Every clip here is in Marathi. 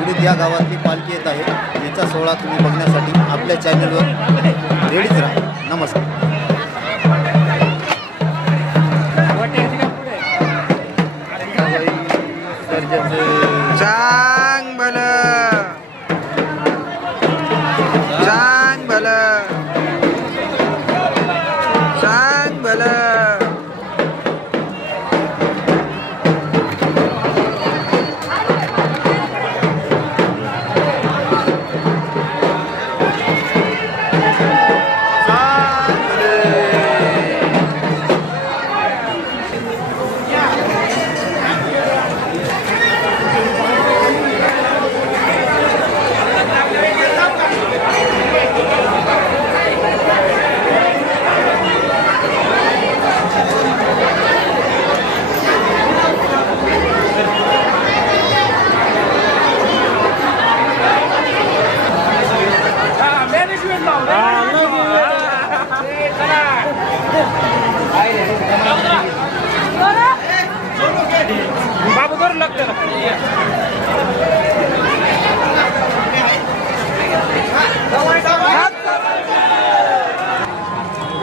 उडीद या गावातली पालखी येत आहे. याचा सोहळा तुम्ही बघण्यासाठी आपल्या चॅनलवर रेडीच राहा. नमस्कार. चांग भलं चांग भलं चांग भलं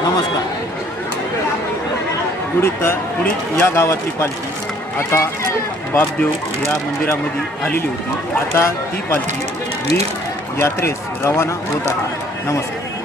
नमस्कार. उडीद या गावातली पालखी आता बापदेव या मंदिरामध्ये आलेली होती. आता ती पालखी वीर यात्रेस रवाना होत आहे. नमस्कार.